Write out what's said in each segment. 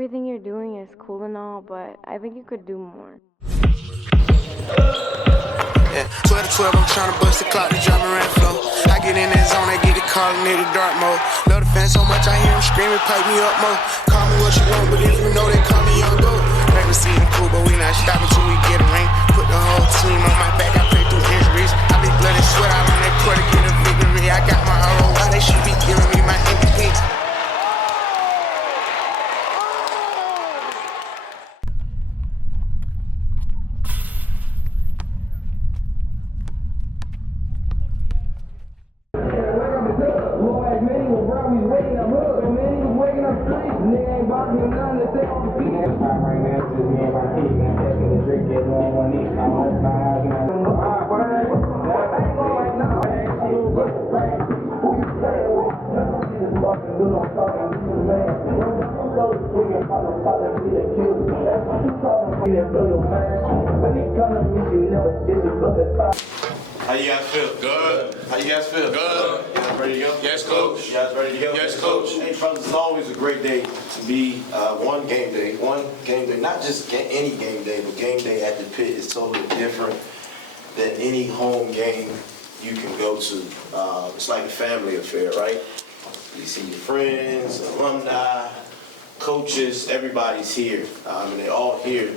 Everything you're doing is cool and all, but I think you could do more. Yeah, 12 to 12, I'm tryna bust the clock to drop my rent flow. I get in that zone, I get it called in the dark mode. Love the fans so much, I hear them screaming, pipe me up more. Call me what you want, but if you know they call me young goat. Never see them cool, but we not stopping till we get a ring. Put the whole team on my back, I play through injuries. I be blood and sweat out on that court to get a victory. I got my ROI, they should be giving me my MVP. How you guys feel? Good. How you guys feel? Good. You guys ready to go? Yes, coach. You guys ready to go? Yes, coach. Hey, fellas, it's always a great day to be one game day, not just any game day, but game day at the pit is totally different than any home game you can go to. It's like a family affair, right? You see your friends, alumni, coaches, everybody's here, and they're all here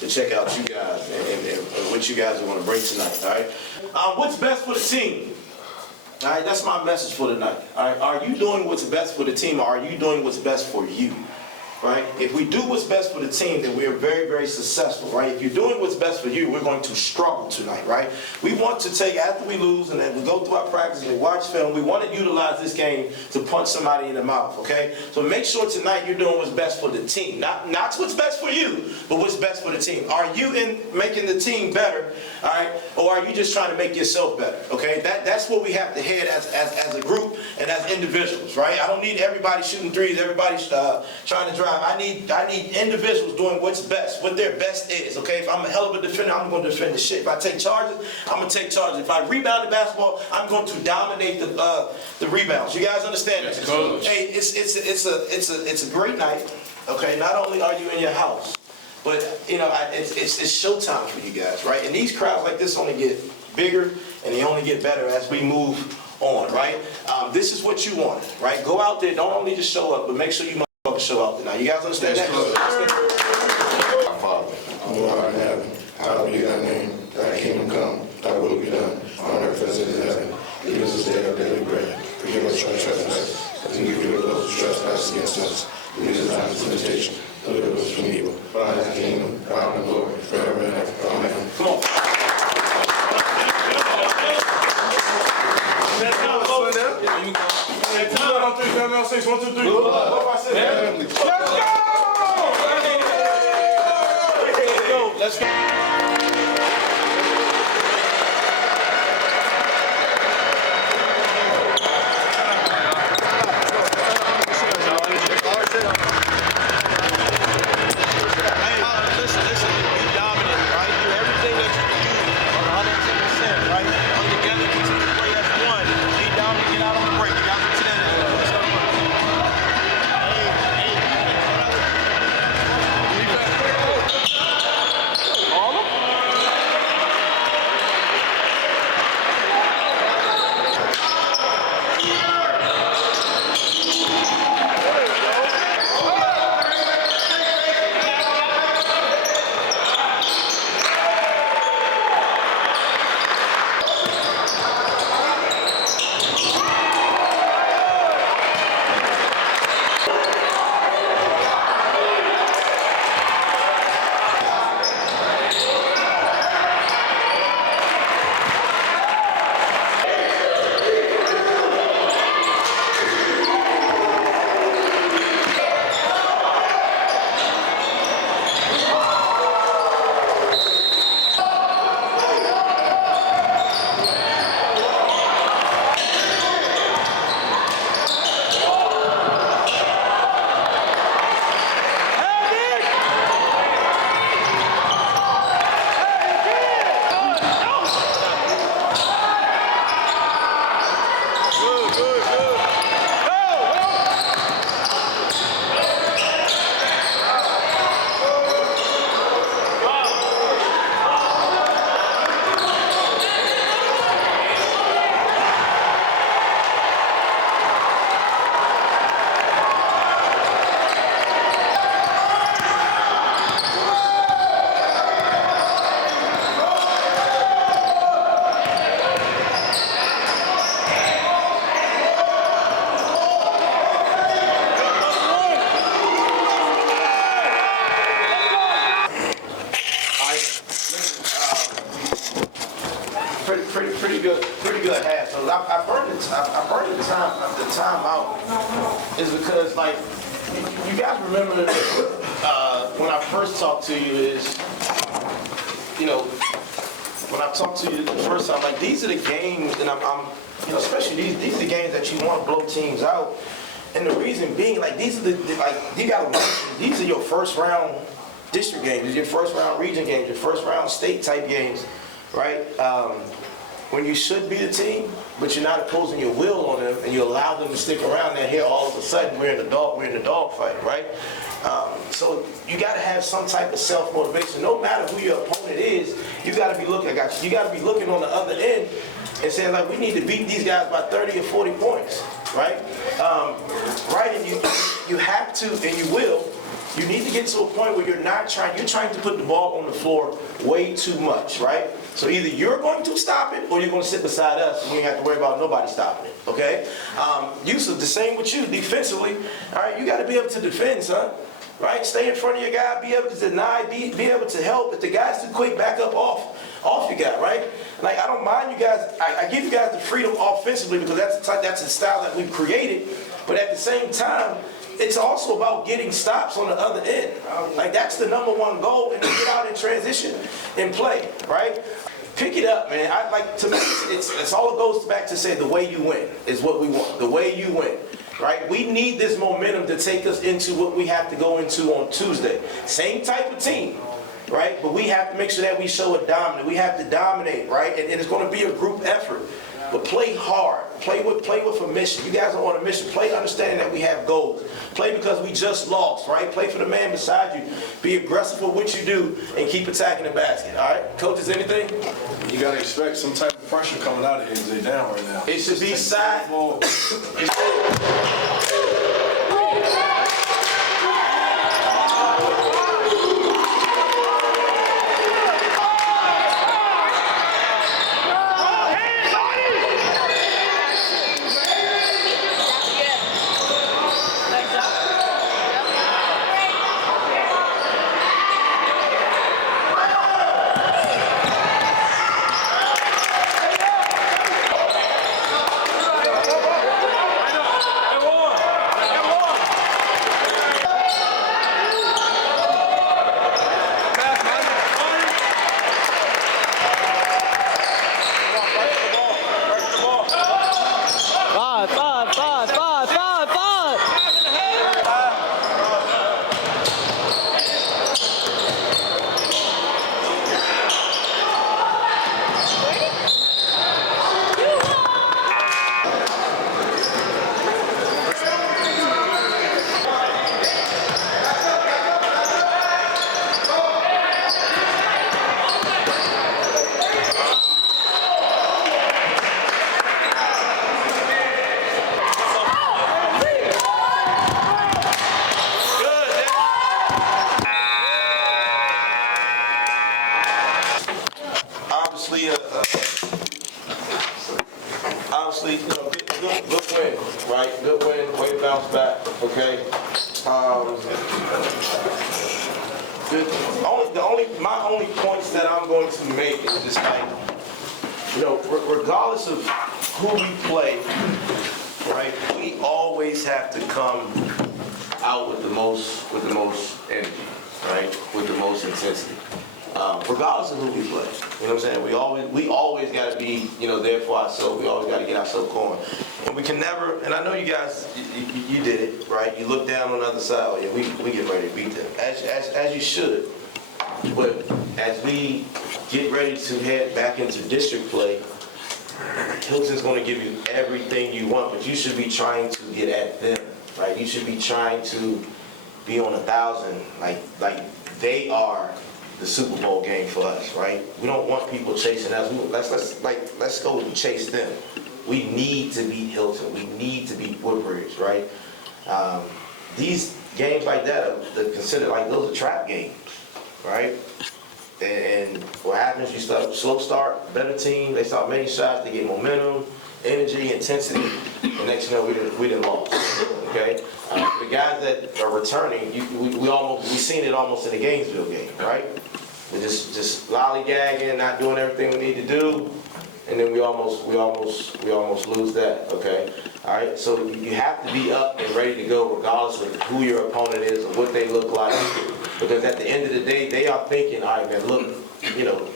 to check out you guys and what you guys want to bring tonight, all right? What's best for the team? All right, that's my message for tonight. All right, are you doing what's best for the team, or are you doing what's best for you? Right? If we do what's best for the team, then we are very, very successful, right? If you're doing what's best for you, we're going to struggle tonight, right? We want to take, after we lose and then we go through our practice and watch film, we want to utilize this game to punch somebody in the mouth, okay? So make sure tonight you're doing what's best for the team. Not what's best for you, but what's best for the team. Are you in making the team better, all right? Or are you just trying to make yourself better, okay? That's what we have to head as a group and as individuals, right? I don't need everybody shooting threes, everybody trying to drive. I need individuals doing what's best, what their best is, okay? If I'm a hell of a defender, I'm going to defend the shit. If I take charges, I'm going to take charges. If I rebound the basketball, I'm going to dominate the rebounds. You guys understand that? Hey, it's a great night, okay? Not only are you in your house, but you know it's showtime for you guys, right? And these crowds like this only get bigger and they only get better as we move on, right? This is what you want, right? Go out there, don't only just show up, but make sure you show out there. Now, you guys understand that? Our Father, who art in heaven, hallowed be thy name. Thy kingdom come, thy will be done, on earth as it is in heaven. Give us this day our daily bread. Forgive us our trespasses, as we forgive those who trespass against us. Lead us not into temptation, deliver us from evil. For thine is the kingdom, power, and glory, forever and ever. Amen. Come on. Let's go. you guys remember when I first talked to you is, when I talked to you the first time, like these are the games, and I'm especially these are the games that you want to blow teams out. And the reason being, like these are you gotta remember, these are your first round district games, your first round region games, your first round state type games, right? When you should be the team, but you're not imposing your will on them, and you allow them to stick around there. Here, all of a sudden, we're in the dog fight, right? So you got to have some type of self motivation. No matter who your opponent is, you got to be looking. You got to be looking on the other end and saying like, we need to beat these guys by 30 or 40 points, right? Right, and you have to, and you will. You need to get to a point where you're trying to put the ball on the floor way too much, right? So either you're going to stop it or you're going to sit beside us and you ain't have to worry about nobody stopping it, okay? Yusuf, the same with you defensively, all right? You got to be able to defend, son, right? Stay in front of your guy, be able to deny, be able to help. If the guy's too quick, back up off your guy, right? Like, I don't mind you guys, I give you guys the freedom offensively because that's the style that we've created, but at the same time, it's also about getting stops on the other end. Like, that's the number one goal, and to get out in transition and play, right? Pick it up, man. To me, it's all it goes back to say the way you win is what we want. The way you win, right? We need this momentum to take us into what we have to go into on Tuesday. Same type of team, right? But we have to make sure that we show it dominant. We have to dominate, right? And it's going to be a group effort. But play hard. Play with a mission. You guys are on a mission. Play understanding that we have goals. Play because we just lost, right? Play for the man beside you. Be aggressive for what you do and keep attacking the basket. All right? Coaches, anything? You gotta expect some type of pressure coming out of here because they're down right now. It should be side. Obviously, good win, right? Good win, way to bounce back, okay? My only points that I'm going to make is just like, regardless of who we play, right? We always have to come out with the most energy, right? With the most intensity. Regardless of who we play, you know what I'm saying? We always got to be, there for ourselves. We always got to get ourselves going, and we can never. And I know you guys, you did it, right? You look down on the other side. Oh, yeah, we get ready to beat them, as you should. But as we get ready to head back into district play, Hilton's going to give you everything you want, but you should be trying to get at them, right? You should be trying to be on 1,000, like they are the Super Bowl game for us, right? We don't want people chasing us. Let's go and chase them. We need to beat Hilton. We need to beat Woodbridge, right? These games like that are considered like those are trap games, right? And what happens? You start slow start, better team. They start making shots. They get momentum, energy, intensity. The next thing you know, we done lost. Okay. The guys that are returning, we seen it almost in the Gainesville game, right? We're just lollygagging, not doing everything we need to do, and then we almost lose that, okay? All right, so you have to be up and ready to go regardless of who your opponent is or what they look like, because at the end of the day, they are thinking, all right, man, look, you know,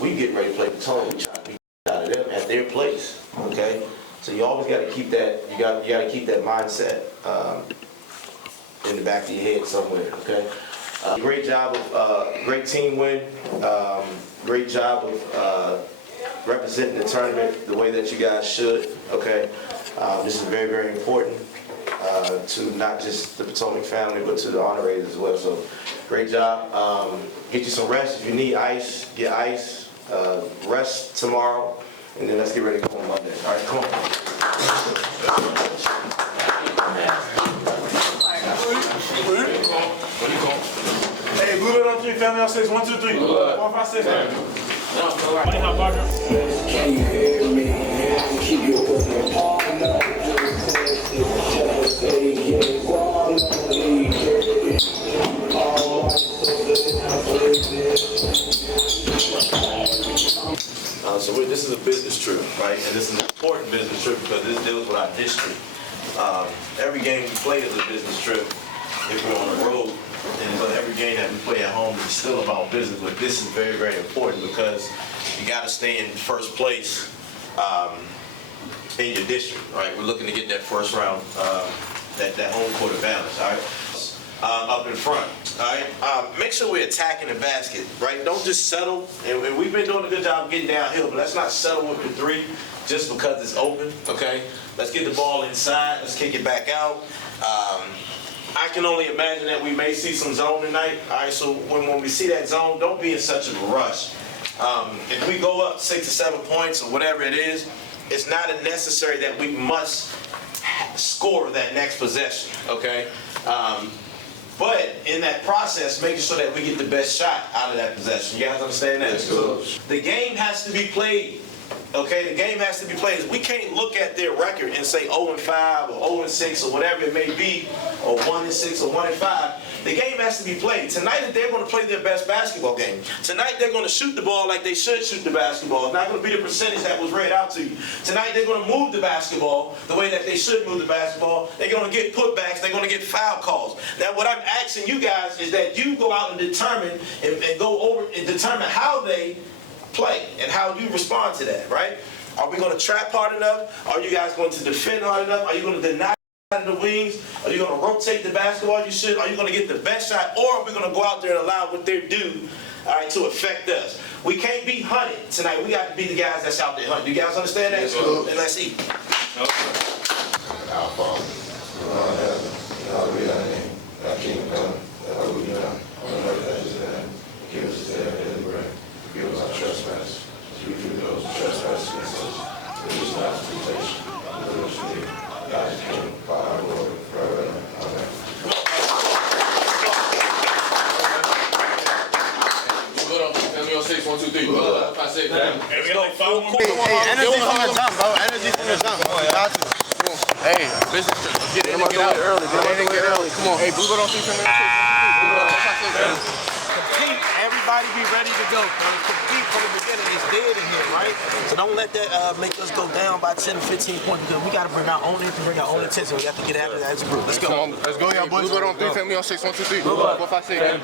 we getting ready to play Potomac, we trying to beat out of them at their place, okay? So you always got to keep that, you got to keep that mindset in the back of your head somewhere, okay? Great job of, great team win, great job of representing the tournament the way that you guys should, okay? This is very, very important to not just the Potomac family, but to the honorees as well. So, great job. Get you some rest. If you need ice, get ice. Rest tomorrow, and then let's get ready to go on Monday. All right, come on. Hey, Blue Red on 3, family on 6, 1, 2, 3. 4, 5, 6. Can you hear me? Keep your foot on up. So this is a business trip, right? And this is an important business trip because this deals with our history. Every game we play is a business trip if we're on the road. But every game that we play at home is still about business. But this is very, very important because you got to stay in first place in your district, right? We're looking to get that first round, that home court advantage, all right? Up in front, all right? Make sure we're attacking the basket, right? Don't just settle. And we've been doing a good job getting downhill, but let's not settle with the three just because it's open, okay? Let's get the ball inside. Let's kick it back out. I can only imagine that we may see some zone tonight. All right, so when we see that zone, don't be in such a rush. If we go up 6 or 7 points or whatever it is, it's not necessary that we must score that next possession, okay? But in that process, making sure that we get the best shot out of that possession. You guys understand that? The game has to be played. Okay, the game has to be played. We can't look at their record and say 0-5 or 0-6 or whatever it may be, or 1-6 or 1-5. The game has to be played. Tonight, they're going to play their best basketball game. Tonight, they're going to shoot the ball like they should shoot the basketball. It's not going to be the percentage that was read out to you. Tonight, they're going to move the basketball the way that they should move the basketball. They're going to get putbacks. They're going to get foul calls. Now, what I'm asking you guys is that you go out and determine and go over and determine how they play and how you respond to that, right? Are we going to trap hard enough? Are you guys going to defend hard enough? Are you going to deny the wings? Are you going to rotate the basketball you should? Are you going to get the best shot? Or are we going to go out there and allow what they're due, all right, to affect us? We can't be hunted tonight. We got to be the guys that's out there hunting. You guys understand that? And let's eat. Our Father, who art in heaven, hallowed be thy name. Thy kingdom come, thy will be done, on earth as it is in heaven. Give us this day our daily bread. Forgive us our trespasses, as we forgive those who trespass against us. Lead us not into temptation, but deliver us from evil. God is the kingdom, power, and glory, forever and ever. Amen. Family on 6, 1, 2, 3. 4, 5, 6. Hey, we got like 5 more. Hey, energy from the jump, bro. Energy from the jump. Got to. Hey, business trip. Let's get in and get out early. Get in and get early. Come on. Hey, Blue don't see family on 6. Compete. Everybody be ready to go. Compete from the beginning. It's dead in here, right? So don't let that make us go down by 10 or 15 points because we got to bring our own attention. We have to get after that as a group. Let's go. Come on, let's go, y'all boys. Blue on 3, family on 6, 1, 2, 3. 4, 5, 6.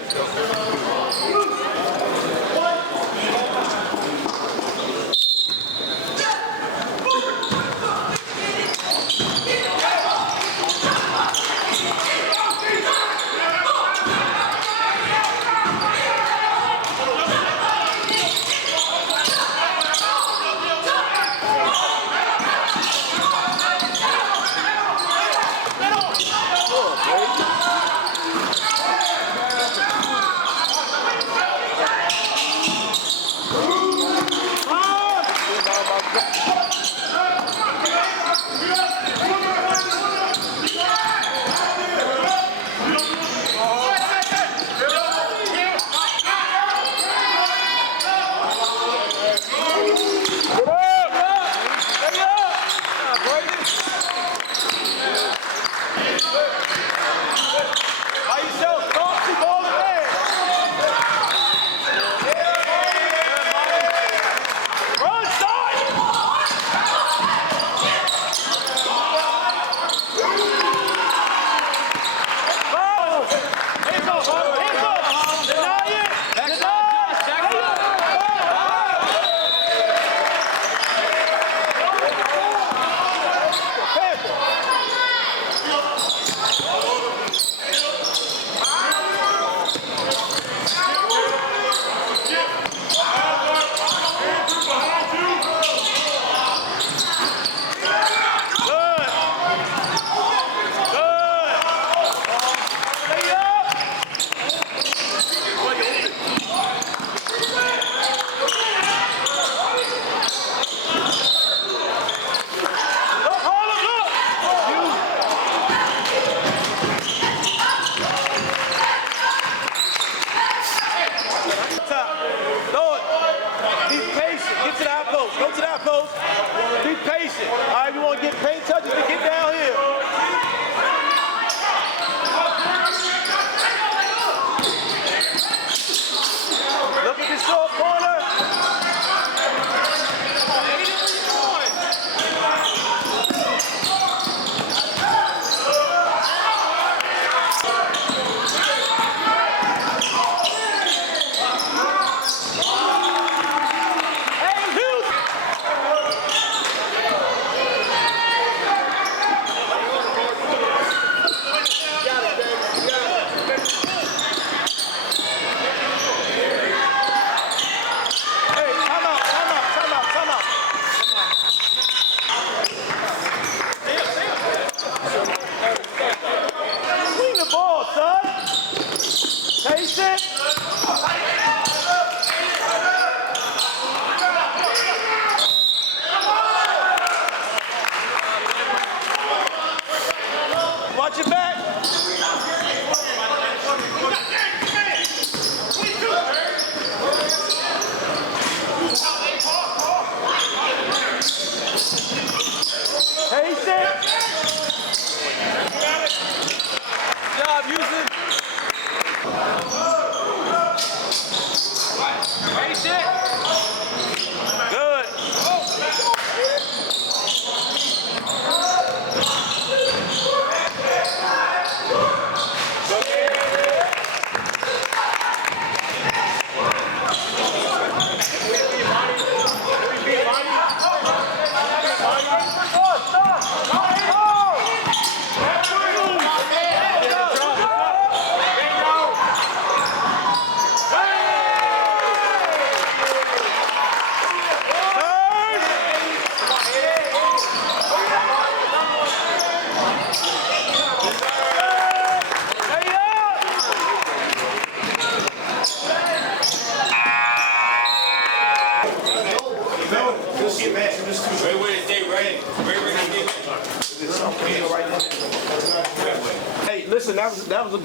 Hey, listen, that was a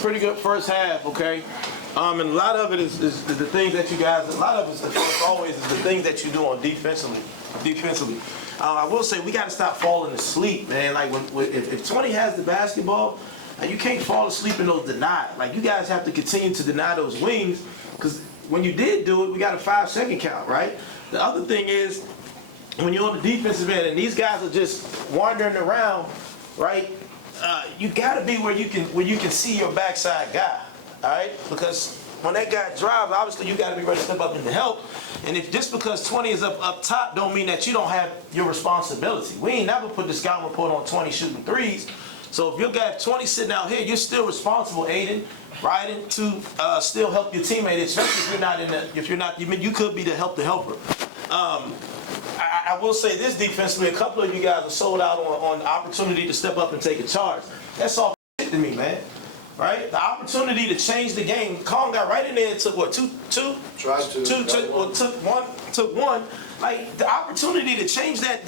pretty good first half, okay? And a lot of it is the things that you guys, a lot of it is always is the things that you do on defensively. I will say we got to stop falling asleep, man. Like if 20 has the basketball, you can't fall asleep in those denied. Like you guys have to continue to deny those wings, because when you did do it, we got a 5-second count, right? The other thing is when you're on the defensive end and these guys are just wandering around, right? You got to be where you can see your backside guy, all right? Because when that guy drives, obviously you got to be ready to step up and to help. And if just because 20 is up top, don't mean that you don't have your responsibility. We ain't never put the scouting report on 20 shooting threes. So if your guy 20 sitting out here, you're still responsible, Aiden, right? To still help your teammate, especially if you're not, you could be the helper. I will say this defensively, a couple of you guys are sold out on the opportunity to step up and take a charge. That's all shit to me, man. Right? The opportunity to change the game. Kong got right in there and took what, two? Took one. Like the opportunity to change that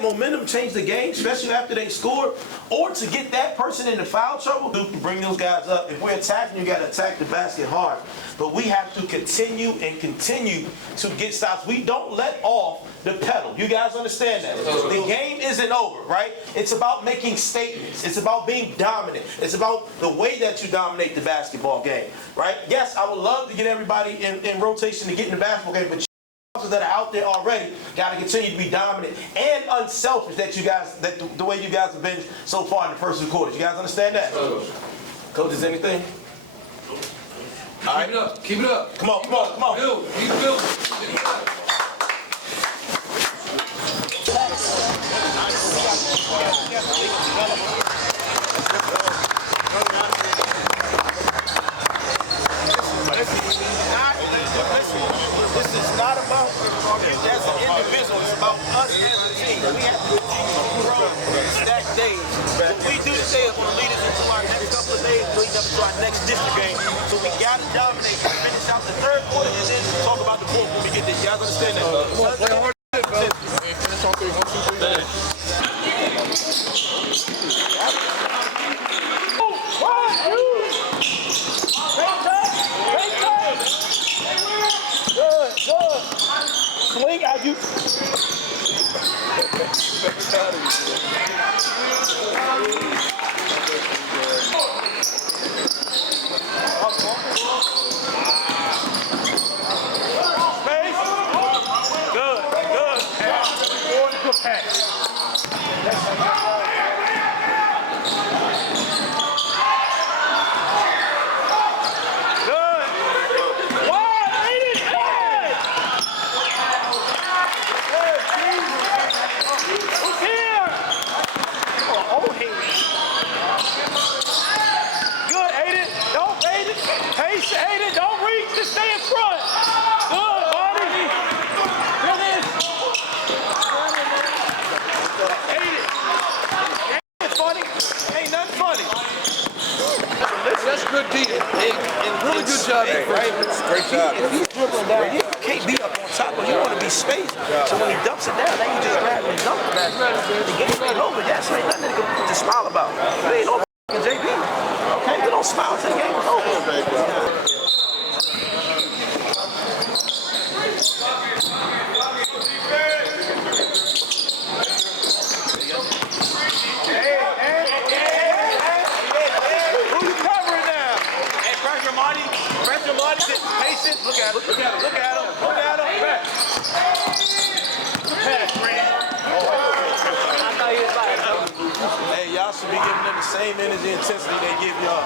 momentum, change the game, especially after they scored, or to get that person into foul trouble, to bring those guys up. If we're attacking, you gotta attack the basket hard. But we have to continue to get stops. We don't let off the pedal. You guys understand that? The game isn't over, right? It's about making statements. It's about being dominant. It's about the way that you dominate the basketball game, right? Yes, I would love to get everybody in rotation to get in the basketball game, but that are out there already got to continue to be dominant and unselfish. The way you guys have been so far in the first 2 quarters. You guys understand that? Coach, is anything? All right. Keep it up. Come on. Build. Keep building. This is not about you as an individual. It's about us as a team. We have to continue to grow and stack days. What we do today is going to lead us into our next couple of days, leading up to our next district game. So we got to dominate, finish out the 3rd quarter, and then talk about the 4th when we get there. You guys understand that? Play hard, finish on 3, 1, 2, 3. Swing out you. Good pass. Aiden, don't reach to stay in front. Good, buddy. Finish. Aiden. Ain't funny. Ain't nothing funny. That's good D. And really good job, right? Great job. If he's dribbling down, you can't be up on top, but you want to be spaced. So when he dumps it down, then you just grab it and dump it back. The game ain't over yet, so ain't nothing to smile about. It ain't over, JP. Okay, we don't smile until the game is over. Patient. Look at him. Back. Pass, hey, y'all should be giving them the same energy and intensity they give y'all.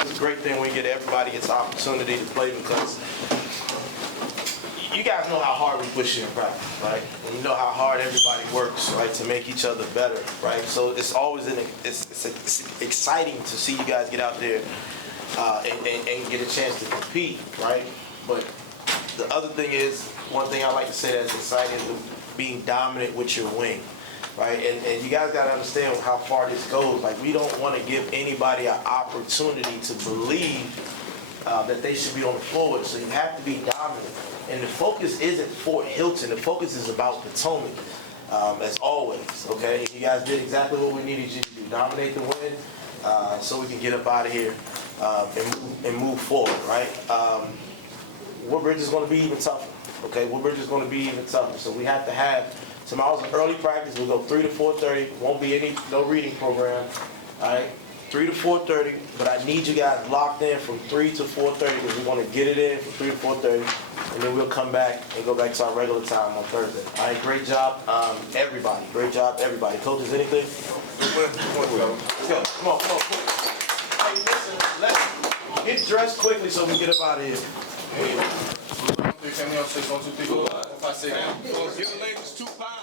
It's a great thing when you get everybody gets an opportunity to play, because you guys know how hard we push in practice, right? And you know how hard everybody works, right, to make each other better, right? So it's always it's exciting to see you guys get out there and get a chance to compete, right? But the other thing is, one thing I like to say that's exciting is being dominant with your wing. right? And you guys gotta understand how far this goes. Like, we don't wanna give anybody an opportunity to believe that they should be on the floor with us. So you have to be dominant. And the focus isn't Fort Hilton, the focus is about Potomac, as always, okay? You guys did exactly what we needed you to do, dominate the win, so we can get up out of here and move forward, right? Woodbridge is gonna be even tougher, okay? Woodbridge is gonna be even tougher, so we have to have, tomorrow's an early practice, we'll go 3 to 4:30, won't be no reading program, all right? 3 to 4:30, but I need you guys locked in from 3 to 4:30 because we want to get it in from 3 to 4:30, and then we'll come back and go back to our regular time on Thursday. All right, great job, everybody. Great job, everybody. Coaches, anything? Let's go. Come on. Hey, listen, let's get dressed quickly so we get up out of here. Family on 6, 1, 2, 3, 4, 5, 6. Give the ladies 2 pounds.